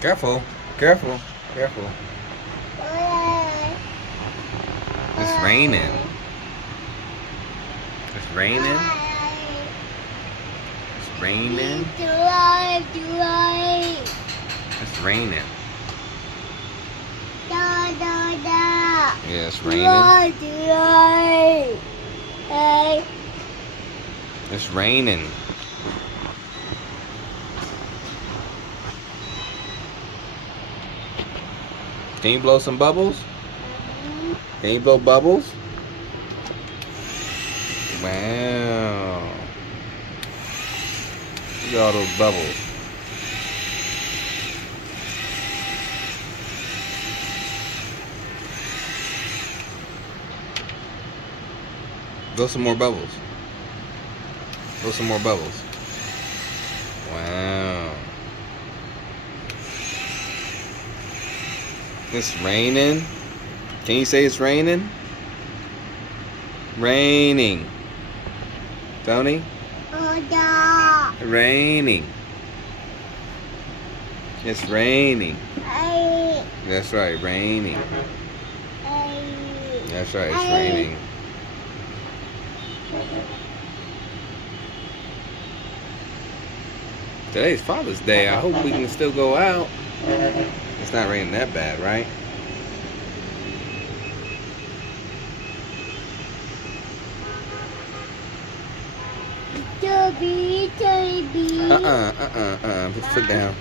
Careful, careful, careful. It's raining. It's raining. It's raining. It's raining. Yeah, it's raining. It's raining. Can you blow some bubbles? Can you blow bubbles? Wow. Look at all those bubbles. Blow some more bubbles. Blow some more bubbles. Wow. It's raining. Can you say it's raining? Raining. Tony? Raining. It's raining. That's right, raining. That's right, it's raining. Today's Father's Day. I hope we can still go out. It's not raining that bad, right? Put your foot down.